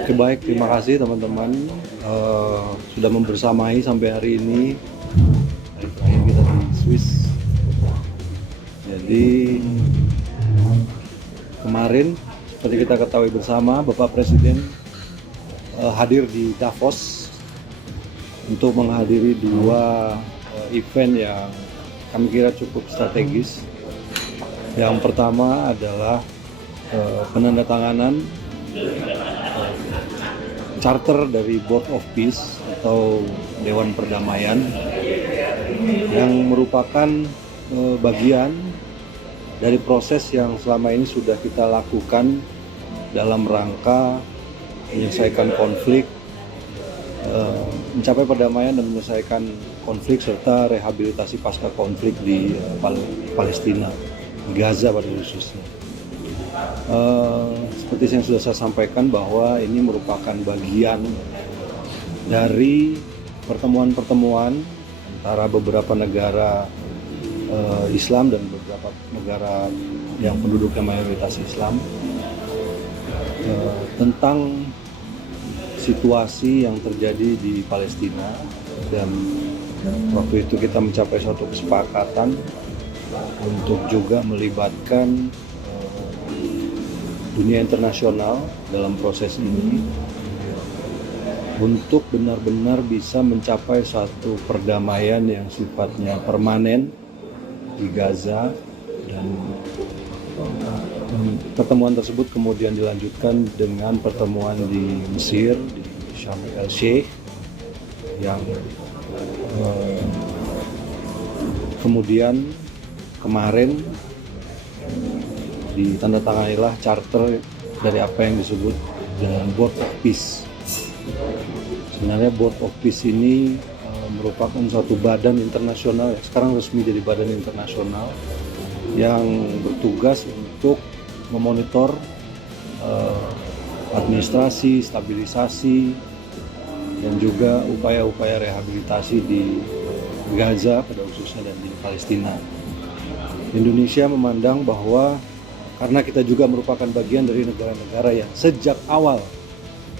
Oke, baik, terima kasih teman-teman sudah membersamai sampai hari ini. Hari terakhir kita di Swiss. Jadi kemarin seperti kita ketahui bersama, Bapak Presiden hadir di Davos untuk menghadiri dua event yang kami kira cukup strategis. Yang pertama adalah penandatanganan charter dari Board of Peace atau Dewan Perdamaian yang merupakan bagian dari proses yang selama ini sudah kita lakukan dalam rangka menyelesaikan konflik, mencapai perdamaian dan menyelesaikan konflik serta rehabilitasi pasca konflik di Palestina, di Gaza pada khususnya. Seperti yang sudah saya sampaikan bahwa ini merupakan bagian dari pertemuan-pertemuan antara beberapa negara Islam dan beberapa negara yang penduduknya mayoritas Islam tentang situasi yang terjadi di Palestina, dan waktu itu kita mencapai suatu kesepakatan untuk juga melibatkan dunia internasional dalam proses ini untuk benar-benar bisa mencapai satu perdamaian yang sifatnya permanen di Gaza, dan pertemuan tersebut kemudian dilanjutkan dengan pertemuan di Mesir, di Sharm el-Sheikh, yang kemudian kemarin ditandatanganilah charter dari apa yang disebut dengan Board of Peace. Sebenarnya Board of Peace ini merupakan suatu badan internasional yang sekarang resmi jadi badan internasional yang bertugas untuk memonitor administrasi, stabilisasi, dan juga upaya-upaya rehabilitasi di Gaza pada khususnya dan di Palestina. Indonesia memandang bahwa karena kita juga merupakan bagian dari negara-negara yang sejak awal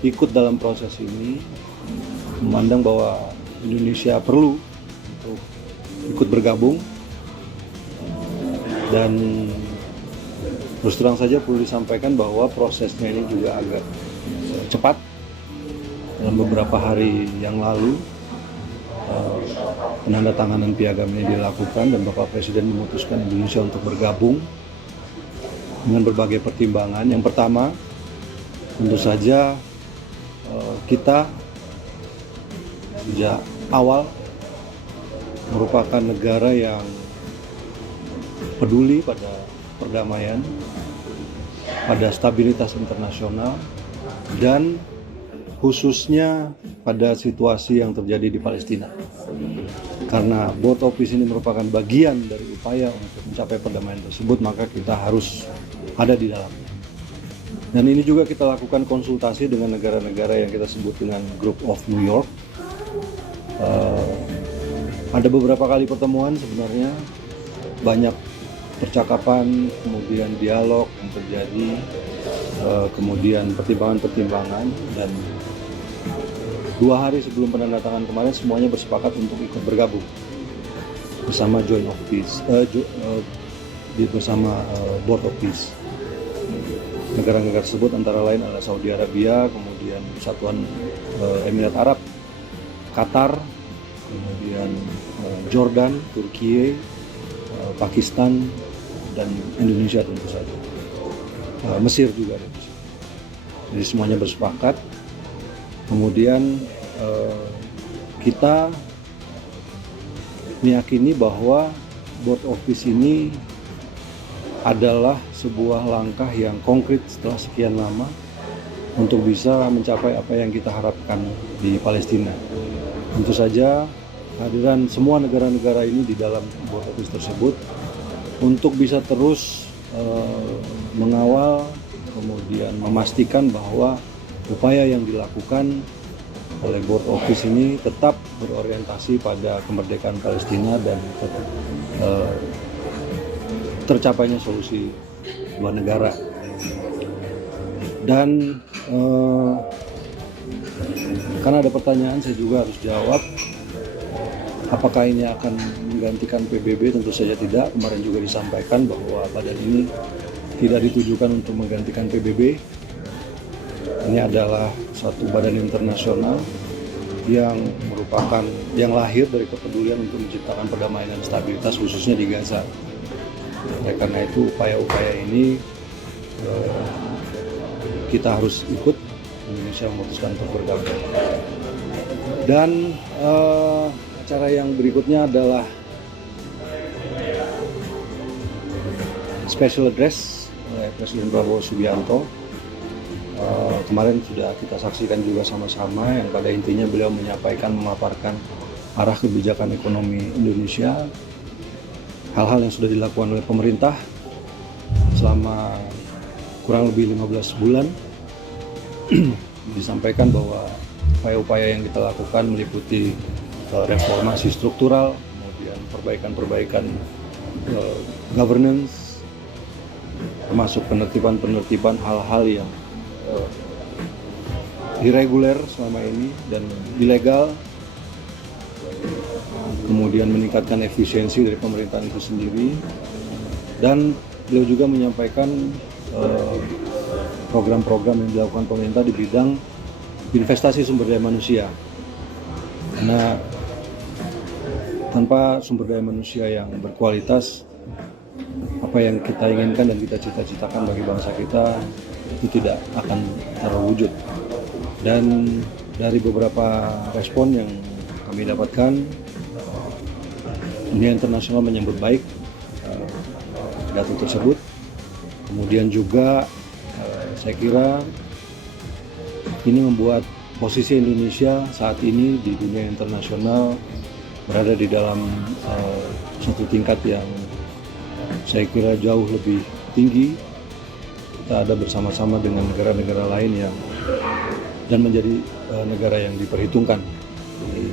ikut dalam proses ini, memandang bahwa Indonesia perlu untuk ikut bergabung, dan terus terang saja perlu disampaikan bahwa prosesnya ini juga agak cepat. Dalam beberapa hari yang lalu penandatanganan piagam ini dilakukan dan Bapak Presiden memutuskan Indonesia untuk bergabung dengan berbagai pertimbangan. Yang pertama, tentu saja kita sejak awal merupakan negara yang peduli pada perdamaian, pada stabilitas internasional, dan khususnya pada situasi yang terjadi di Palestina. Karena Board of Peace ini merupakan bagian dari upaya untuk mencapai perdamaian tersebut, maka kita harus ada di dalamnya. Dan ini juga kita lakukan konsultasi dengan negara-negara yang kita sebut dengan Group of New York. Ada beberapa kali pertemuan, sebenarnya banyak percakapan, kemudian dialog yang terjadi, kemudian pertimbangan-pertimbangan, dan 2 hari sebelum penandatanganan kemarin semuanya bersepakat untuk ikut bergabung bersama Joint of Peace, bersama Board of Peace. Negara-negara tersebut antara lain adalah Saudi Arabia, kemudian Persatuan Emirat Arab, Qatar, kemudian Jordan, Turki, Pakistan, dan Indonesia tentu saja. Mesir juga ada di situ. Jadi semuanya bersepakat. Kemudian kita meyakini bahwa Board of Peace ini adalah sebuah langkah yang konkret setelah sekian lama untuk bisa mencapai apa yang kita harapkan di Palestina. Tentu saja kehadiran semua negara-negara ini di dalam Board of Peace tersebut untuk bisa terus mengawal, kemudian memastikan bahwa upaya yang dilakukan oleh Board of Peace ini tetap berorientasi pada kemerdekaan Palestina dan tercapainya solusi dua negara. Dan karena ada pertanyaan saya juga harus jawab. Apakah ini akan menggantikan PBB? Tentu saja tidak. Kemarin juga disampaikan bahwa badan ini tidak ditujukan untuk menggantikan PBB. Ini adalah satu badan internasional yang merupakan yang lahir dari kepedulian untuk menciptakan perdamaian dan stabilitas khususnya di Gaza. Karena itu upaya-upaya ini kita harus ikut. Indonesia memutuskan untuk bergabung. Dan acara yang berikutnya adalah special address oleh Presiden Prabowo Subianto. Kemarin sudah kita saksikan juga sama-sama, yang pada intinya beliau menyampaikan, memaparkan arah kebijakan ekonomi Indonesia, hal-hal yang sudah dilakukan oleh pemerintah selama kurang lebih 15 bulan. Disampaikan bahwa upaya-upaya yang kita lakukan meliputi reformasi struktural, kemudian perbaikan-perbaikan governance, termasuk penertiban hal-hal yang irreguler selama ini dan ilegal, kemudian meningkatkan efisiensi dari pemerintahan itu sendiri. Dan beliau juga menyampaikan program-program yang dilakukan pemerintah di bidang investasi sumber daya manusia. Karena tanpa sumber daya manusia yang berkualitas, apa yang kita inginkan dan kita cita-citakan bagi bangsa kita itu tidak akan terwujud. Dan dari beberapa respon yang kami dapatkan, dunia internasional menyambut baik pidato tersebut. Kemudian juga saya kira ini membuat posisi Indonesia saat ini di dunia internasional berada di dalam satu tingkat yang saya kira jauh lebih tinggi. Kita ada bersama-sama dengan negara-negara lain yang dan menjadi negara yang diperhitungkan di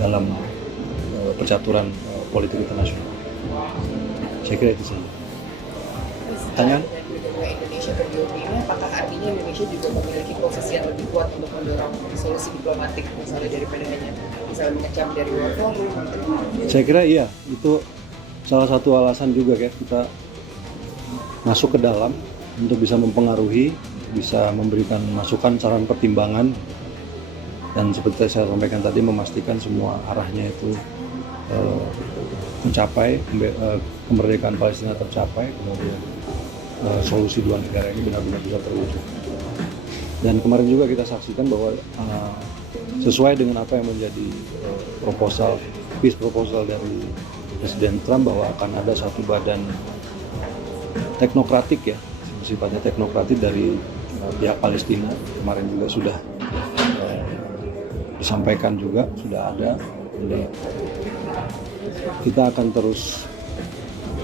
dalam percaturan politik internasional. Saya kira itu saja. Pertanyaan? Indonesia berjuang ini, apakah artinya Indonesia juga memiliki posisi yang lebih kuat untuk mendorong solusi diplomatik misalnya daripada hanya misalnya mengecam dari luar forum? Saya kira iya, itu salah satu alasan juga ya kita masuk ke dalam untuk bisa mempengaruhi, bisa memberikan masukan, saran, pertimbangan, dan seperti saya sampaikan tadi memastikan semua arahnya itu mencapai, kemerdekaan Palestina tercapai, kemudian solusi dua negara ini benar-benar bisa terwujud. Dan kemarin juga kita saksikan bahwa sesuai dengan apa yang menjadi peace proposal dari Presiden Trump, bahwa akan ada satu badan teknokratik ya, sifatnya teknokratik dari pihak Palestina. Kemarin juga sudah disampaikan juga, sudah ada. Jadi kita akan terus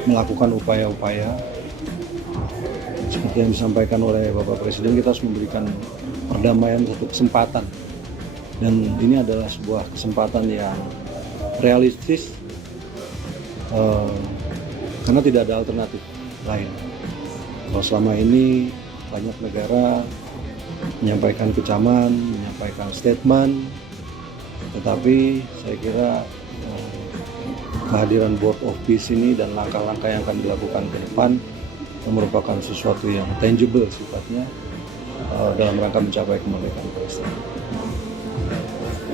melakukan upaya-upaya seperti yang disampaikan oleh Bapak Presiden. Kita harus memberikan perdamaian satu kesempatan, dan ini adalah sebuah kesempatan yang realistis karena tidak ada alternatif lain. Kalau selama ini banyak negara menyampaikan kecaman, menyampaikan statement, tetapi saya kira kehadiran Board of Peace ini dan langkah-langkah yang akan dilakukan ke depan merupakan sesuatu yang tangible sifatnya dalam rangka mencapai kemerdekaan Palestina.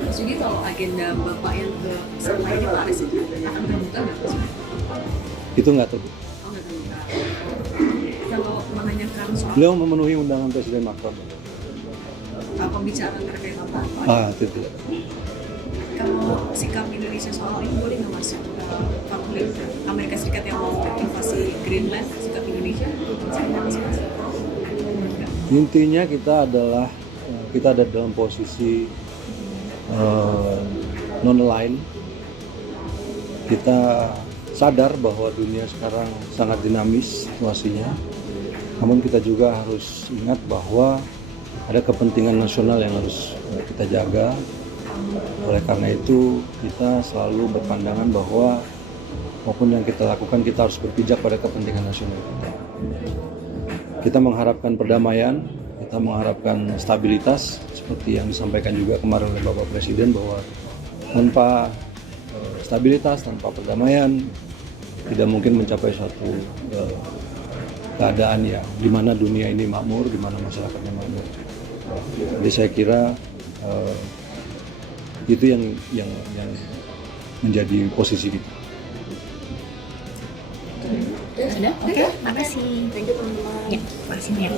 Mas Yugi, kalau agenda Bapak yang ke sana ini Paris itu akan terbuka nggak? Itu nggak terbuka. Oh, nggak terbuka. Kalau menanyakan soal Beliau memenuhi undangan Presiden Macron. pembicaraan terkait apa? Tidak. Kalau sikap Indonesia soal ini boleh nggak Mas? Konflik Amerika Serikat yang mau invasi Greenland, sikap Indonesia? Intinya kita ada dalam posisi non-aligned. Kita sadar bahwa dunia sekarang sangat dinamis situasinya, namun kita juga harus ingat bahwa ada kepentingan nasional yang harus kita jaga. Oleh karena itu kita selalu berpandangan bahwa apapun yang kita lakukan kita harus berpijak pada kepentingan nasional kita. Kita mengharapkan perdamaian, kita mengharapkan stabilitas seperti yang disampaikan juga kemarin oleh Bapak Presiden bahwa tanpa stabilitas, tanpa perdamaian tidak mungkin mencapai suatu keadaan yang di mana dunia ini makmur, di mana masyarakatnya makmur. Jadi saya kira itu yang menjadi posisi kita. Sudah? Oke, makasih. Thank you teman-teman. Ya, makasih nih.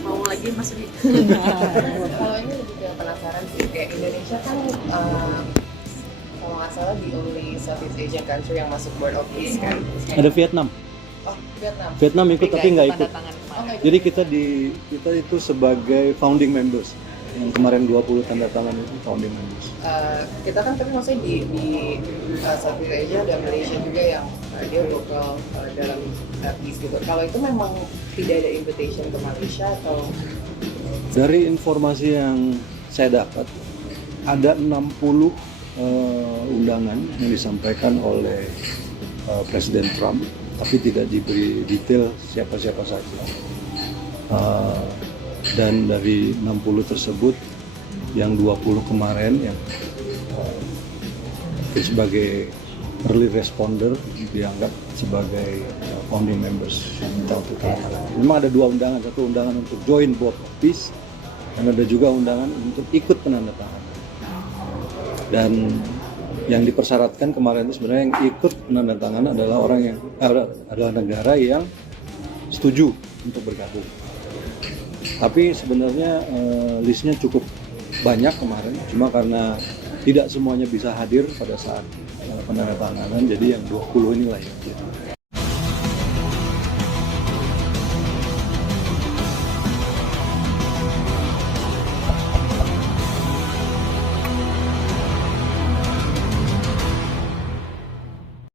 Mau lagi Mas Ri? Kalau ini lebih ke penasaran sih, kayak Indonesia kan kalau nggak salah di only Southeast Asian country yang masuk Board of Peace kan. Ada Vietnam. Oh, Vietnam. Vietnam ikut tapi nggak ikut. Tanda tangan Oh, kemarin. nggak ikut. Jadi kita itu sebagai founding members. Yang kemarin 20 tanda tangan itu founding members. Kita kan tapi maksudnya di Southeast Asia dan Malaysia juga yang dia lokal dalam peace gitu. Kalau itu memang tidak ada invitation ke Malaysia atau Dari informasi yang saya dapat, ada 60 undangan yang disampaikan oleh Presiden Trump, tapi tidak diberi detail siapa-siapa saja. Dan dari 60 tersebut, yang 20 kemarin yang sebagai early responder dianggap sebagai founding members yang minta untuk tanda tangan. Memang ada 2 undangan, satu undangan untuk join Board of Peace dan ada juga undangan untuk ikut penandatanganan. Dan yang dipersyaratkan kemarin itu sebenarnya yang ikut penandatanganan adalah orang yang adalah negara yang setuju untuk bergabung. Tapi sebenarnya listnya cukup banyak kemarin, cuma karena tidak semuanya bisa hadir pada saat penandatanganan, jadi yang 20 inilah yang